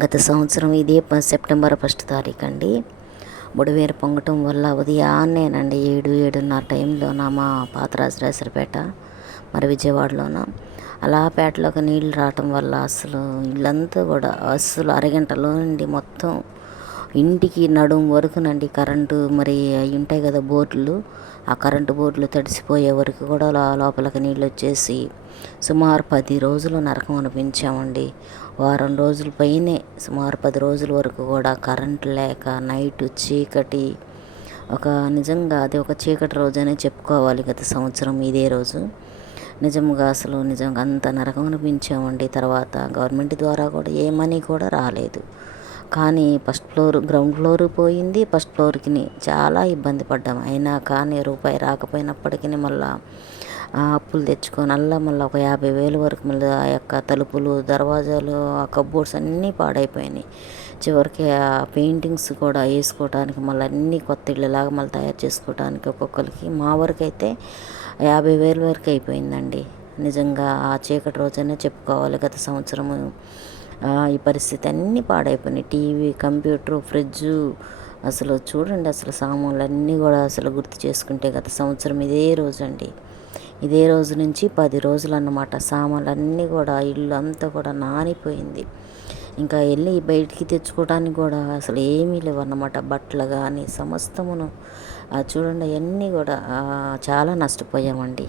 గత సంవత్సరం ఇదే సెప్టెంబర్ ఫస్ట్ తారీఖు అండి. బుడవేరు పొంగటం వల్ల ఉదయాన్నేనండి ఏడు ఏడున్నర టైంలో నా మా పాతరాజరాజరపేట మరి విజయవాడలోన. అలా పేటలోకి నీళ్ళు రావటం వల్ల అసలు ఇల్లంతా కూడా అసలు అరగంటలో నుండి మొత్తం ఇంటికి నడుం వరకునండి కరెంటు మరి అవి ఉంటాయి కదా బోర్డులు. ఆ కరెంటు బోర్డులు తడిసిపోయే వరకు కూడా లోపలికి నీళ్ళు వచ్చేసి సుమారు పది రోజులు నరకం అనిపించామండి. వారం రోజుల పైనే సుమారు పది రోజుల వరకు కూడా కరెంట్ లేక నైట్ చీకటి ఒక నిజంగా అది ఒక చీకటి రోజనే చెప్పుకోవాలి గత సంవత్సరం ఇదే రోజు. నిజంగా అసలు నిజంగా అంత నరకం అనిపించామండి. తర్వాత గవర్నమెంట్ ద్వారా కూడా ఏ మనీ కూడా రాలేదు. కానీ ఫస్ట్ ఫ్లోర్ గ్రౌండ్ ఫ్లోర్ పోయింది. ఫస్ట్ ఫ్లోర్కి చాలా ఇబ్బంది పడ్డాం. అయినా కానీ రూపాయి రాకపోయినప్పటికీ మళ్ళా ఆ అప్పులు తెచ్చుకొని అల్లా మళ్ళీ ఒక యాభై వేలు వరకు మళ్ళీ ఆ యొక్క తలుపులు దర్వాజాలు ఆ కబోర్డ్స్ అన్నీ పాడైపోయినాయి. చివరికి ఆ పెయింటింగ్స్ కూడా వేసుకోవడానికి మళ్ళీ అన్ని కొత్త ఇళ్ళలాగా మళ్ళీ తయారు చేసుకోవడానికి ఒక్కొక్కరికి మా వరకు అయితే యాభై వేల వరకు అయిపోయిందండి. నిజంగా ఆ చీకటి రోజనే చెప్పుకోవాలి. గత సంవత్సరము ఈ పరిస్థితి అన్నీ పాడైపోయినాయి. టీవీ కంప్యూటర్ ఫ్రిడ్జ్ అసలు చూడండి అసలు సామాన్లు అన్నీ కూడా అసలు గుర్తు చేసుకుంటే గత సంవత్సరం ఇదే రోజు అండి ఇదే రోజు నుంచి పది రోజులు అన్నమాట సామాన్లు అన్నీ కూడా ఇల్లు అంతా కూడా నానిపోయింది. ఇంకా వెళ్ళి బయటికి తెచ్చుకోవడానికి కూడా అసలు ఏమీ లేవు అన్నమాట బట్టలు కానీ సమస్తమును చూడండి అవన్నీ కూడా చాలా నష్టపోయామండి.